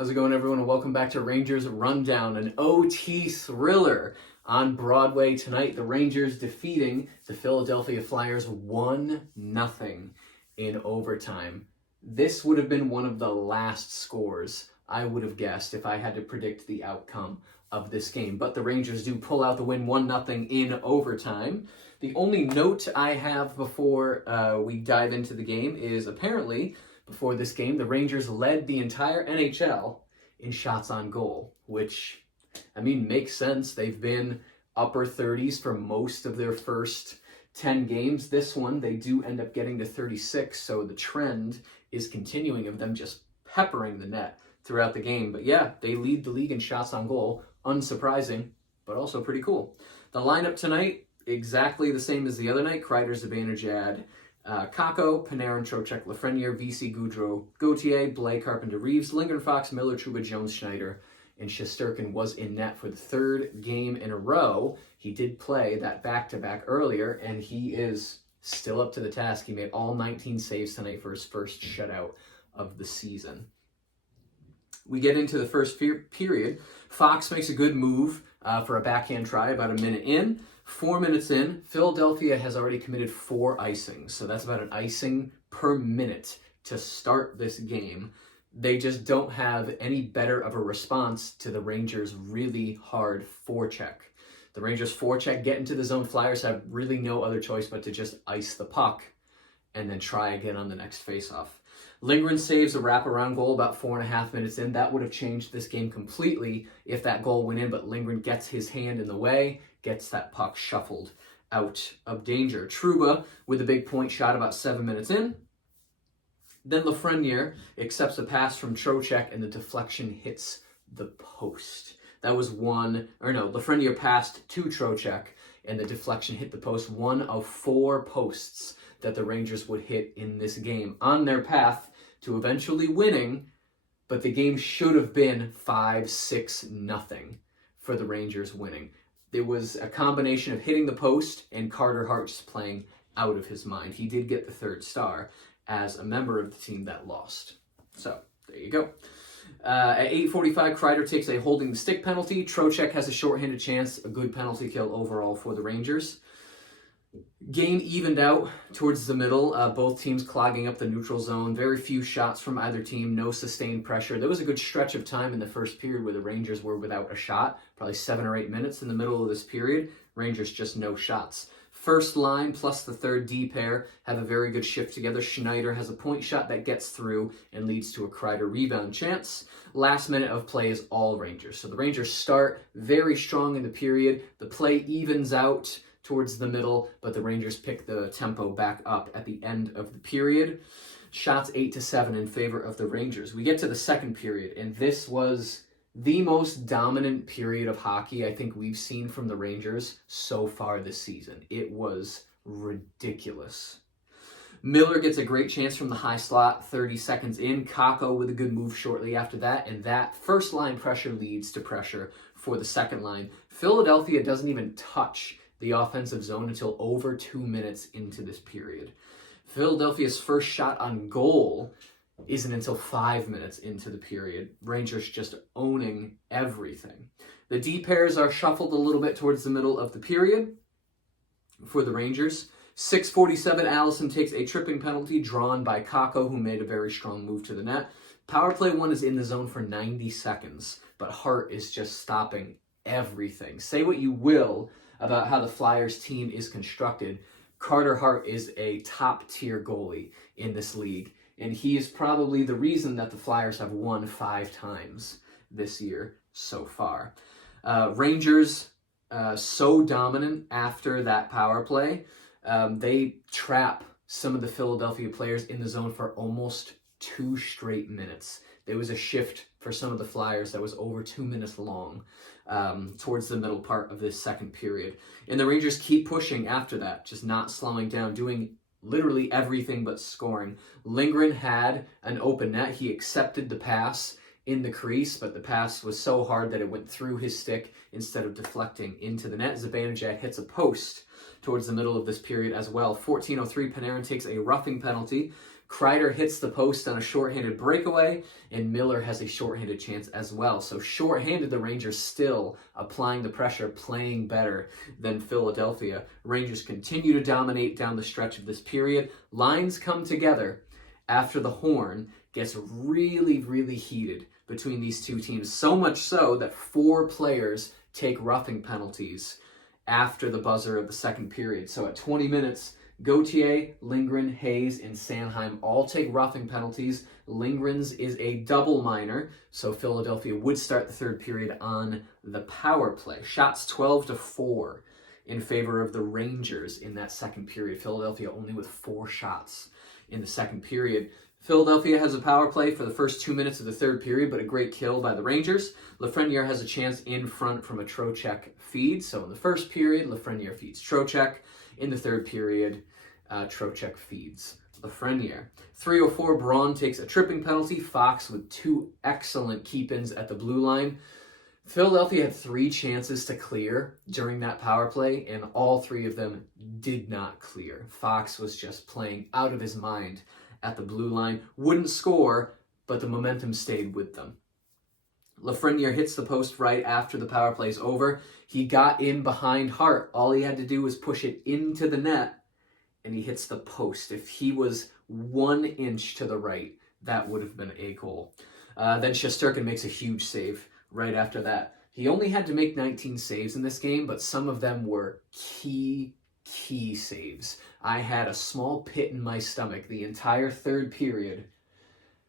How's it going, everyone? And welcome back to Rangers Rundown, an OT thriller on Broadway tonight. The Rangers defeating the Philadelphia Flyers 1-0 in overtime. This would have been one of the last scores I would have guessed if I had to predict the outcome of this game. But the Rangers do pull out the win 1-0 in overtime. The only note I have before we dive into the game is apparently before this game, the Rangers led the entire NHL in shots on goal, which, makes sense. They've been upper 30s for most of their first 10 games. This one, they do end up getting to 36, so the trend is continuing of them just peppering the net throughout the game. But yeah, they lead the league in shots on goal. Unsurprising, but also pretty cool. The lineup tonight, exactly the same as the other night. Kreider, Zibanejad, Kakko, Panarin, Trocheck, Lafreniere, VC, Goudreau, Gauthier, Blais, Carpenter, Reeves, Lindgren, Fox, Miller, Trouba, Jones, Schneider, and Shesterkin was in net for the third game in a row. He did play that back-to-back earlier, and he is still up to the task. He made all 19 saves tonight for his first shutout of the season. We get into the first period. Fox makes a good move for a backhand try about a minute in. 4 minutes in, Philadelphia has already committed 4 icings. So that's about an icing per minute to start this game. They just don't have any better of a response to the Rangers' really hard forecheck. The Rangers' forecheck get into the zone. Flyers have really no other choice but to just ice the puck and then try again on the next faceoff. Lindgren saves a wraparound goal about 4.5 minutes in. That would have changed this game completely if that goal went in, but Lindgren gets his hand in the way, gets that puck shuffled out of danger. Trouba with a big point shot about 7 minutes in. Then Lafreniere accepts a pass from Trocheck and the deflection hits the post. That was Lafreniere passed to Trocheck and the deflection hit the post. One of 4 posts that the Rangers would hit in this game on their path to eventually winning, but the game should have been 5-6-0 for the Rangers winning. It was a combination of hitting the post and Carter Hart just playing out of his mind. He did get the 3rd star as a member of the team that lost. So, there you go. At 8:45, Kreider takes a holding the stick penalty. Trocheck has a shorthanded chance, a good penalty kill overall for the Rangers. Game evened out towards the middle, both teams clogging up the neutral zone. Very few shots from either team, no sustained pressure. There was a good stretch of time in the first period where the Rangers were without a shot, probably 7 or 8 minutes in the middle of this period. Rangers just no shots. First line plus the third D pair have a very good shift together. Schneider has a point shot that gets through and leads to a Kreider rebound chance. Last minute of play is all Rangers. So the Rangers start very strong in the period. The play evens out towards the middle, but the Rangers pick the tempo back up at the end of the period. Shots 8-7 in favor of the Rangers. We get to the second period, and this was the most dominant period of hockey I think we've seen from the Rangers so far this season. It was ridiculous. Miller gets a great chance from the high slot 30 seconds in. Kakko with a good move shortly after that, and that first line pressure leads to pressure for the second line. Philadelphia doesn't even touch the offensive zone until over 2 minutes into this period. Philadelphia's first shot on goal isn't until 5 minutes into the period. Rangers just owning everything. The D pairs are shuffled a little bit towards the middle of the period for the Rangers. 6:47, Allison takes a tripping penalty drawn by Kakko, who made a very strong move to the net. Power play 1 is in the zone for 90 seconds, but Hart is just stopping everything. Say what you will about how the Flyers team is constructed. Carter Hart is a top-tier goalie in this league, and he is probably the reason that the Flyers have won 5 times this year so far. Rangers, so dominant after that power play. They trap some of the Philadelphia players in the zone for almost 2 straight minutes. There was a shift for some of the Flyers that was over 2 minutes long towards the middle part of this second period. And the Rangers keep pushing after that, just not slowing down, doing literally everything but scoring. Lindgren had an open net. He accepted the pass in the crease, but the pass was so hard that it went through his stick instead of deflecting into the net. Zibanejad hits a post towards the middle of this period as well. 14:03, Panarin takes a roughing penalty. Kreider hits the post on a shorthanded breakaway, and Miller has a shorthanded chance as well. So shorthanded, the Rangers still applying the pressure, playing better than Philadelphia. Rangers continue to dominate down the stretch of this period. Lines come together after the horn gets really, really heated between these two teams. So much so that 4 players take roughing penalties after the buzzer of the second period. So at 20 minutes, Gauthier, Lindgren, Hayes, and Sanheim all take roughing penalties. Lindgren's is a double minor, so Philadelphia would start the third period on the power play. Shots 12-4 in favor of the Rangers in that second period. Philadelphia only with 4 shots in the second period. Philadelphia has a power play for the first 2 minutes of the third period, but a great kill by the Rangers. Lafreniere has a chance in front from a Trocheck feed. So in the first period, Lafreniere feeds Trocheck. In the third period, Trocheck feeds Lafreniere. 3:04, Braun takes a tripping penalty. Fox with 2 excellent keep-ins at the blue line. Philadelphia had 3 chances to clear during that power play, and all 3 of them did not clear. Fox was just playing out of his mind at the blue line. Wouldn't score, but the momentum stayed with them. Lafreniere hits the post right after the power play's over. He got in behind Hart. All he had to do was push it into the net, and he hits the post. If he was 1 inch to the right, that would have been a goal. Then Shesterkin makes a huge save right after that. He only had to make 19 saves in this game, but some of them were key saves. I had a small pit in my stomach the entire third period,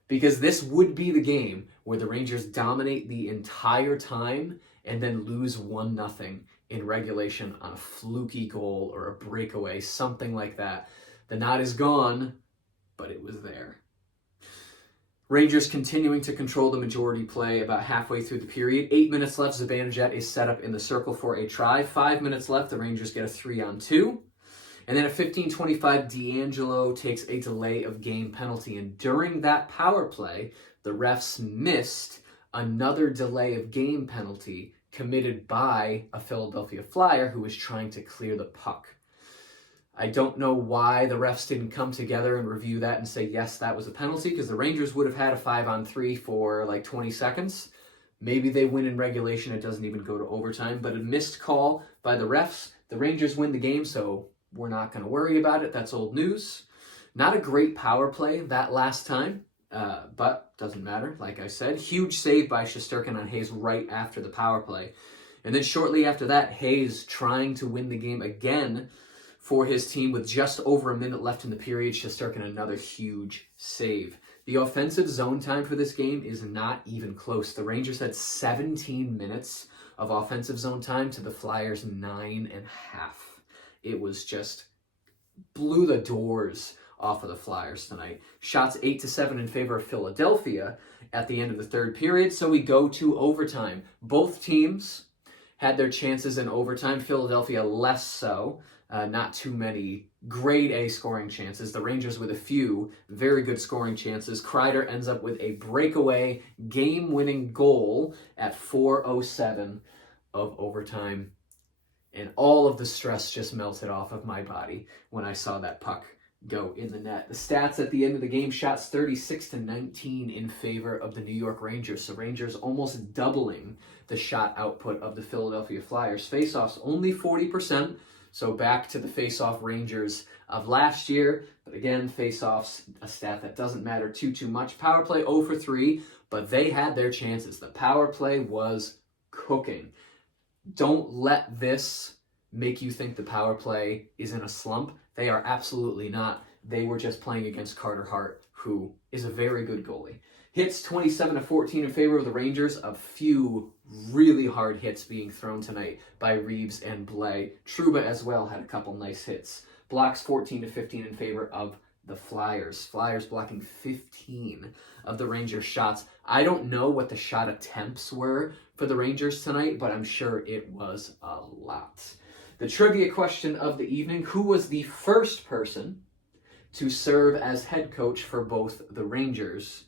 because this would be the game where the Rangers dominate the entire time and then lose 1-0 in regulation on a fluky goal or a breakaway, something like that. The knot is gone, but it was there. Rangers continuing to control the majority play about halfway through the period. 8 minutes left, Zibanejad is set up in the circle for a try. 5 minutes left, the Rangers get a 3-on-2. And then at 15:25, D'Angelo takes a delay of game penalty. And during that power play, the refs missed another delay of game penalty committed by a Philadelphia Flyer who was trying to clear the puck. I don't know why the refs didn't come together and review that and say, yes, that was a penalty, because the Rangers would have had a 5-on-3 for like 20 seconds. Maybe they win in regulation. It doesn't even go to overtime. But a missed call by the refs. The Rangers win the game, so we're not going to worry about it. That's old news. Not a great power play that last time, but doesn't matter. Like I said, huge save by Shesterkin on Hayes right after the power play. And then shortly after that, Hayes trying to win the game again for his team with just over a minute left in the period. Shesterkin another huge save. The offensive zone time for this game is not even close. The Rangers had 17 minutes of offensive zone time to the Flyers 9.5. It was just blew the doors off of the Flyers tonight. Shots 8-7 in favor of Philadelphia at the end of the third period. So we go to overtime. Both teams had their chances in overtime. Philadelphia less so. Not too many grade A scoring chances. The Rangers with a few very good scoring chances. Kreider ends up with a breakaway game-winning goal at 4:07 of overtime. And all of the stress just melted off of my body when I saw that puck go in the net. The stats at the end of the game, shots 36-19 in favor of the New York Rangers. So Rangers almost doubling the shot output of the Philadelphia Flyers. Faceoffs only 40%. So back to the face-off Rangers of last year. But again, face-offs, a stat that doesn't matter too much. Power play 0 for 3, but they had their chances. The power play was cooking. Don't let this make you think the power play is in a slump. They are absolutely not. They were just playing against Carter Hart, who is a very good goalie. Hits 27-14 in favor of the Rangers. A few really hard hits being thrown tonight by Reeves and Blais. Trouba as well had a couple nice hits. Blocks 14-15 in favor of the Flyers. Flyers blocking 15 of the Rangers' shots. I don't know what the shot attempts were for the Rangers tonight, but I'm sure it was a lot. The trivia question of the evening: who was the first person to serve as head coach for both the Rangers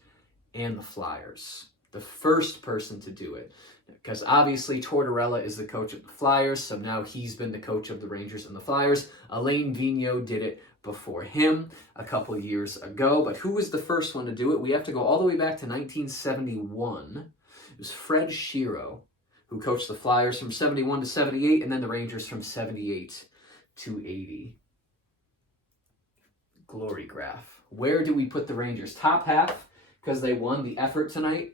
and the Flyers? The first person to do it. Because obviously Tortorella is the coach of the Flyers, so now he's been the coach of the Rangers and the Flyers. Alain Vigneault did it before him a couple years ago. But who was the first one to do it? We have to go all the way back to 1971. It was Fred Shero, who coached the Flyers from 71 to 78, and then the Rangers from 78 to 80. Glory graph. Where do we put the Rangers? Top half, because they won the effort tonight.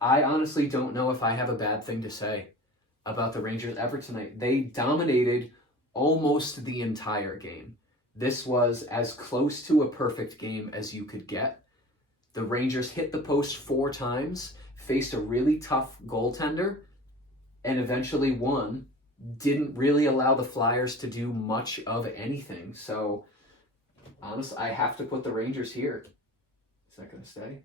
I honestly don't know if I have a bad thing to say about the Rangers' effort tonight. They dominated almost the entire game. This was as close to a perfect game as you could get. The Rangers hit the post 4 times, faced a really tough goaltender, and eventually won. Didn't really allow the Flyers to do much of anything. So, honestly, I have to put the Rangers here. Is that going to stay?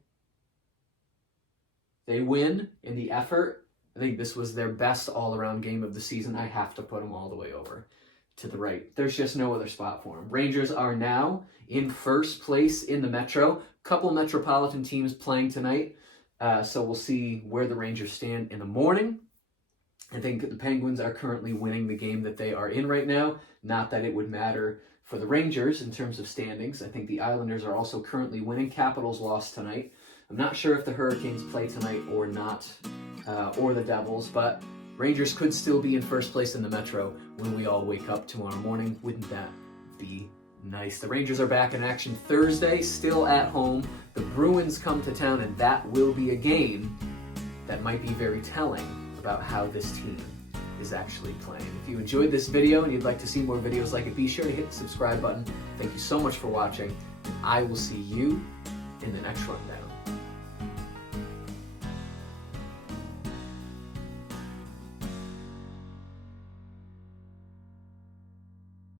They win in the effort. I think this was their best all-around game of the season. I have to put them all the way over to the right. There's just no other spot for them. Rangers are now in first place in the Metro. Couple Metropolitan teams playing tonight. So we'll see where the Rangers stand in the morning. I think the Penguins are currently winning the game that they are in right now. Not that it would matter for the Rangers in terms of standings. I think the Islanders are also currently winning. Capitals lost tonight. I'm not sure if the Hurricanes play tonight or not, or the Devils, but Rangers could still be in first place in the Metro when we all wake up tomorrow morning. Wouldn't that be nice? The Rangers are back in action Thursday, still at home. The Bruins come to town, and that will be a game that might be very telling about how this team is actually playing. If you enjoyed this video and you'd like to see more videos like it, be sure to hit the subscribe button. Thank you so much for watching, and I will see you in the next rundown.